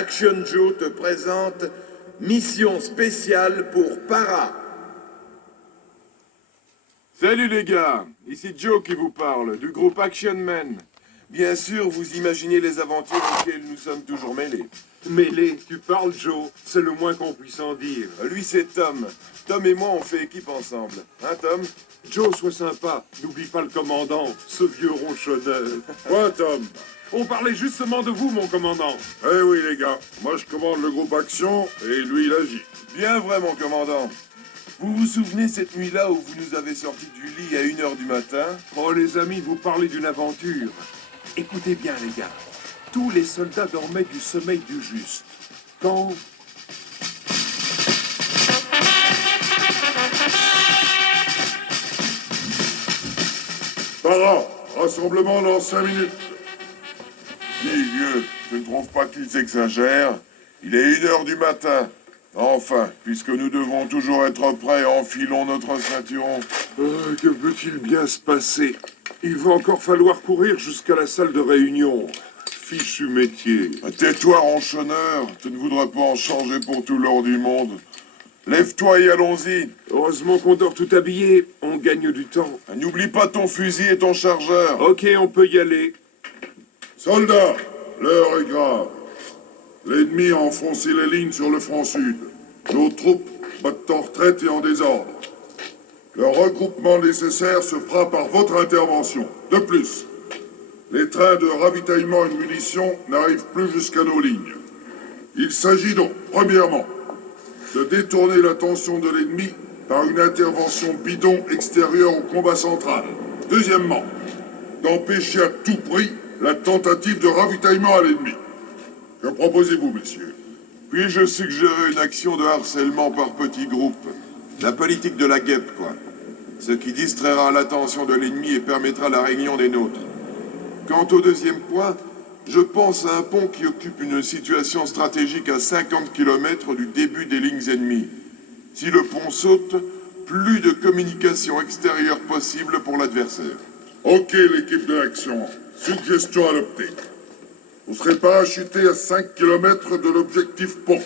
Action Joe te présente Mission spéciale pour Para. Salut les gars, ici Joe qui vous parle, du groupe Action Man. Bien sûr, vous imaginez les aventures auxquelles nous sommes toujours mêlés. Mêlé, tu parles, Joe. C'est le moins qu'on puisse en dire. Lui, c'est Tom. Tom et moi, on fait équipe ensemble. Hein, Tom? Joe, sois sympa. N'oublie pas le commandant, ce vieux ronchonneur. Quoi, Tom? On parlait justement de vous, mon commandant. Eh oui, les gars. Moi, je commande le groupe Action, et lui, il agit. Bien vrai, mon commandant. Vous vous souvenez cette nuit-là où vous nous avez sortis du lit à 1h du matin? Oh, les amis, vous parlez d'une aventure. Écoutez bien, les gars. Tous les soldats dormaient du sommeil du juste. Quand... Para, rassemblement dans 5 minutes. Dis, vieux, tu ne trouves pas qu'ils exagèrent? Il est 1h du matin. Enfin, puisque nous devons toujours être prêts, enfilons notre ceinturon. que peut-il bien se passer? Il va encore falloir courir jusqu'à la salle de réunion. Fichu métier. Tais-toi, ronchonneur. Tu ne voudrais pas en changer pour tout l'or du monde. Lève-toi et allons-y. Heureusement qu'on dort tout habillé. On gagne du temps. N'oublie pas ton fusil et ton chargeur. Ok, on peut y aller. Soldats, l'heure est grave. L'ennemi a enfoncé les lignes sur le front sud. Nos troupes battent en retraite et en désordre. Le regroupement nécessaire se fera par votre intervention. De plus, les trains de ravitaillement et de munitions n'arrivent plus jusqu'à nos lignes. Il s'agit donc, premièrement, de détourner l'attention de l'ennemi par une intervention bidon extérieure au combat central. Deuxièmement, d'empêcher à tout prix la tentative de ravitaillement à l'ennemi. Que proposez-vous, messieurs? Puis-je suggérer une action de harcèlement par petits groupes? La politique de la guêpe, quoi. Ce qui distraira l'attention de l'ennemi et permettra la réunion des nôtres. Quant au deuxième point, je pense à un pont qui occupe une situation stratégique à 50 km du début des lignes ennemies. Si le pont saute, plus de communication extérieure possible pour l'adversaire. Ok, l'équipe de l'action. Suggestion adoptée. Vous serez parachutés à 5 km de l'objectif pont.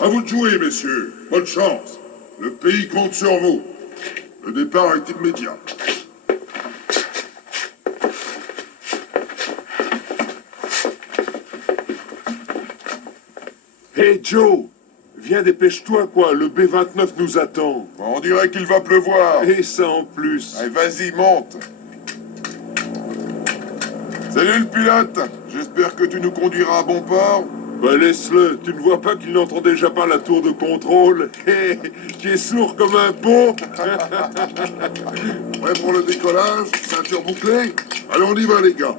À vous de jouer, messieurs. Bonne chance. Le pays compte sur vous. Le départ est immédiat. Hé, Joe! Viens, dépêche-toi, quoi. Le B-29 nous attend. On dirait qu'il va pleuvoir. Et ça en plus. Allez, vas-y, monte. Salut le pilote. J'espère que tu nous conduiras à bon port. Bah laisse-le, tu ne vois pas qu'il n'entend déjà pas la tour de contrôle? Qui est sourd comme un pont. Prêt pour le décollage? Ceinture bouclée? Allez, on y va, les gars.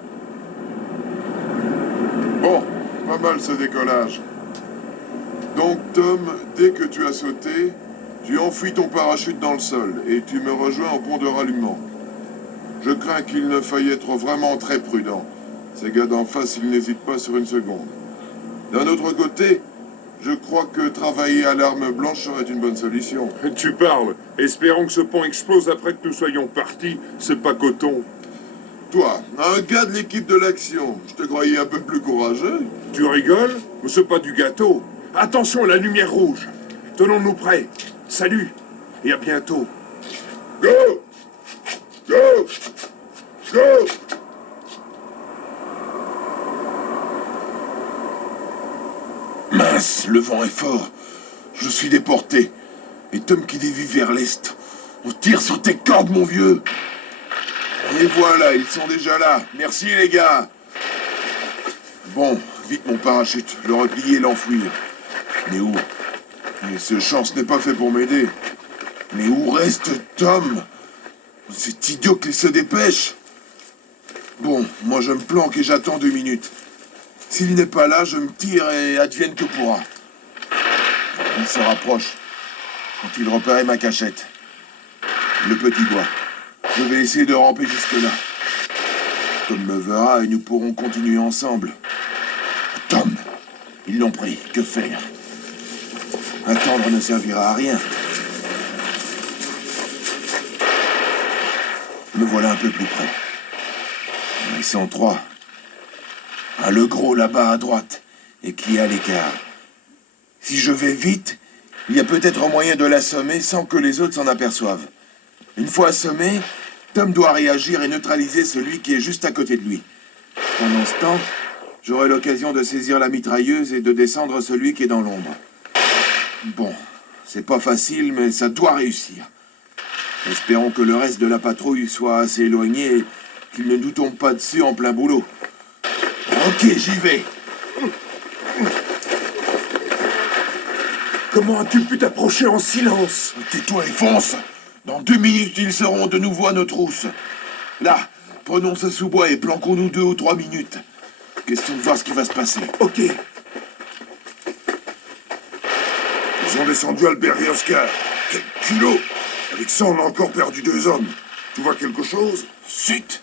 Bon, pas mal ce décollage. Donc Tom, dès que tu as sauté, tu enfuis ton parachute dans le sol et tu me rejoins au pont de rallument. Je crains qu'il ne faille être vraiment très prudent. Ces gars d'en face, ils n'hésitent pas sur une seconde. D'un autre côté, je crois que travailler à l'arme blanche serait une bonne solution. Tu parles. Espérons que ce pont explose après que nous soyons partis. C'est pas coton. Toi, un gars de l'équipe de l'action, je te croyais un peu plus courageux. Tu rigoles? Mais c'est pas du gâteau. Attention à la lumière rouge. Tenons-nous prêts. Salut. Et à bientôt. Go! Go! Go! Mince, le vent est fort. Je suis déporté. Et Tom qui dévie vers l'est. On tire sur tes cordes, mon vieux. Et voilà, ils sont déjà là. Merci, les gars. Bon, vite mon parachute. Le replier et l'enfouir. Mais où? Mais ce chance n'est pas fait pour m'aider. Mais où reste Tom? C'est idiot qu'il se dépêche. Bon, moi je me planque et j'attends 2 minutes. S'il n'est pas là, je me tire et advienne que pourra. Il se rapproche. Faut-il repérer ma cachette? Le petit bois. Je vais essayer de ramper jusque-là. Tom me verra et nous pourrons continuer ensemble. Tom! Ils l'ont pris. Que faire? Attendre ne servira à rien. Me voilà un peu plus près. Ils sont 3. Ah, le gros là-bas à droite. et qui est à l'écart. Si je vais vite, il y a peut-être un moyen de l'assommer sans que les autres s'en aperçoivent. Une fois assommé, Tom doit réagir et neutraliser celui qui est juste à côté de lui. Pendant ce temps, j'aurai l'occasion de saisir la mitrailleuse et de descendre celui qui est dans l'ombre. Bon, c'est pas facile, mais ça doit réussir. Espérons que le reste de la patrouille soit assez éloigné et qu'il ne nous tombe pas dessus en plein boulot. Ok, j'y vais. Comment as-tu pu t'approcher en silence? Tais-toi et fonce. Dans 2 minutes, ils seront de nouveau à nos trousses. Là, prenons ce sous-bois et planquons-nous 2 ou 3 minutes. Question de voir ce qui va se passer. Ok. Ils ont descendu Albert et Oscar. Quel culot! Avec ça, on a encore perdu 2 hommes. Tu vois quelque chose? Chut!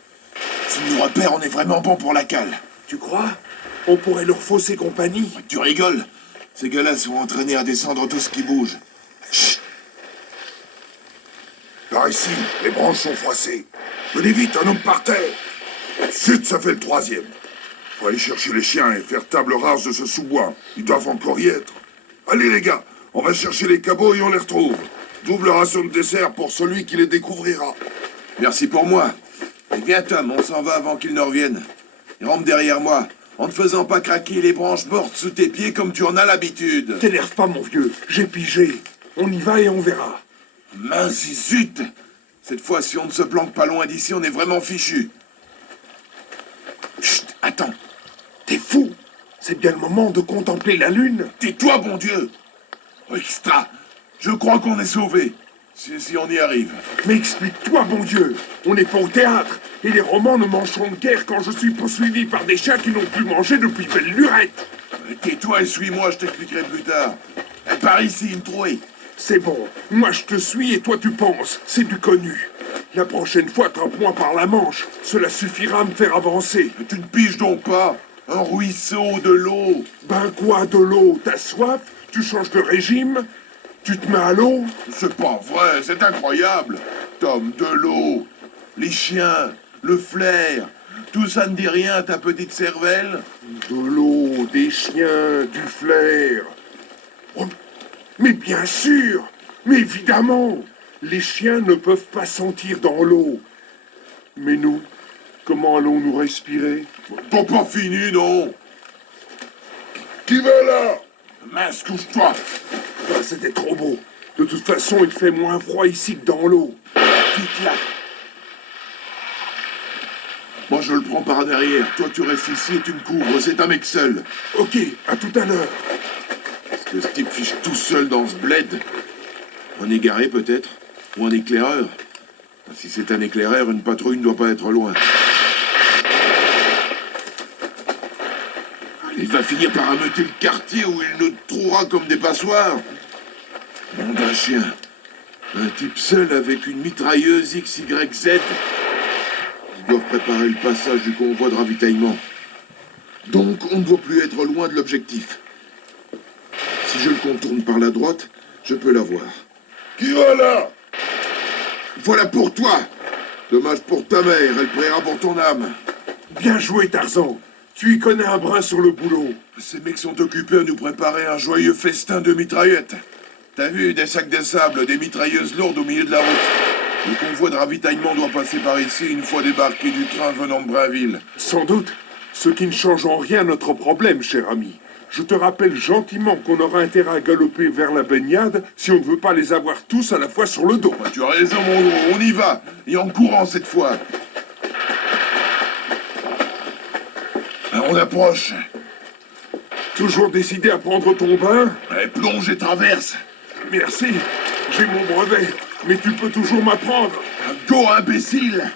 S'ils nous repèrent, on est vraiment bon pour la cale. Tu crois? On pourrait leur fausser compagnie. Tu rigoles? Ces gars-là sont entraînés à descendre tout ce qui bouge. Chut! Par ici, les branches sont froissées. Venez vite, un homme par terre. Chut, ça fait le 3e. Faut aller chercher les chiens et faire table rase de ce sous-bois. Ils doivent encore y être. Allez les gars, on va chercher les cabots et on les retrouve. Double ration de dessert pour celui qui les découvrira. Merci pour moi. Et viens Tom, on s'en va avant qu'ils ne reviennent. Et rentre derrière moi, en ne faisant pas craquer les branches mortes sous tes pieds comme tu en as l'habitude. T'énerve pas, mon vieux. J'ai pigé. On y va et on verra. Mince zut! Cette fois, si on ne se planque pas loin d'ici, on est vraiment fichu. Chut, attends. T'es fou. C'est bien le moment de contempler la lune. Tais-toi, bon Dieu! Oh, extra! Je crois qu'on est sauvés. Si on y arrive. Mais explique-toi, bon Dieu. On n'est pas au théâtre. Et les romans ne mangeront guère quand je suis poursuivi par des chiens qui n'ont plus mangé depuis belle lurette. Tais-toi et suis-moi, je t'expliquerai plus tard. Par ici, une trouée. C'est bon. Moi, je te suis et toi, tu penses. C'est du connu. La prochaine fois, attrape-moi par la manche. Cela suffira à me faire avancer. Tu ne piges donc pas. Un ruisseau, de l'eau. Ben quoi, de l'eau? T'as soif? Tu changes de régime? Tu te mets à l'eau? C'est pas vrai, c'est incroyable. Tom, de l'eau, les chiens, le flair, tout ça ne dit rien à ta petite cervelle? De l'eau, des chiens, du flair. Oh, mais bien sûr! Mais évidemment! Les chiens ne peuvent pas sentir dans l'eau. Mais nous, comment allons-nous respirer? T'as pas fini, non? Qui va là? Mince, couche-toi. Ah, c'était trop beau. De toute façon, il fait moins froid ici que dans l'eau. Vite là. Moi, je le prends par derrière. Toi, tu restes ici et tu me couvres. C'est un mec seul. Ok, à tout à l'heure. Est-ce que ce type fiche tout seul dans ce bled? Un égaré, peut-être? Ou un éclaireur? Si c'est un éclaireur, une patrouille ne doit pas être loin. Il va finir par ameuter le quartier où il nous trouvera comme des passoires. Nom d'un chien. Un type seul avec une mitrailleuse XYZ. Ils doivent préparer le passage du convoi de ravitaillement. Donc, on ne doit plus être loin de l'objectif. Si je le contourne par la droite, je peux l'avoir. Qui va là? Voilà pour toi! Dommage pour ta mère, elle priera pour ton âme. Bien joué, Tarzan. Tu y connais un brin sur le boulot. Ces mecs sont occupés à nous préparer un joyeux festin de mitraillettes. T'as vu, des sacs de sable, des mitrailleuses lourdes au milieu de la route. Le convoi de ravitaillement doit passer par ici une fois débarqué du train venant de Brainville. Sans doute. Ce qui ne change en rien notre problème, cher ami. Je te rappelle gentiment qu'on aura intérêt à galoper vers la baignade si on ne veut pas les avoir tous à la fois sur le dos. Bah, tu as raison, mon gros, on y va. Et en courant cette fois. On approche. Toujours décidé à prendre ton bain? Allez, plonge et traverse. Merci. J'ai mon brevet. Mais tu peux toujours m'apprendre. Go, imbécile!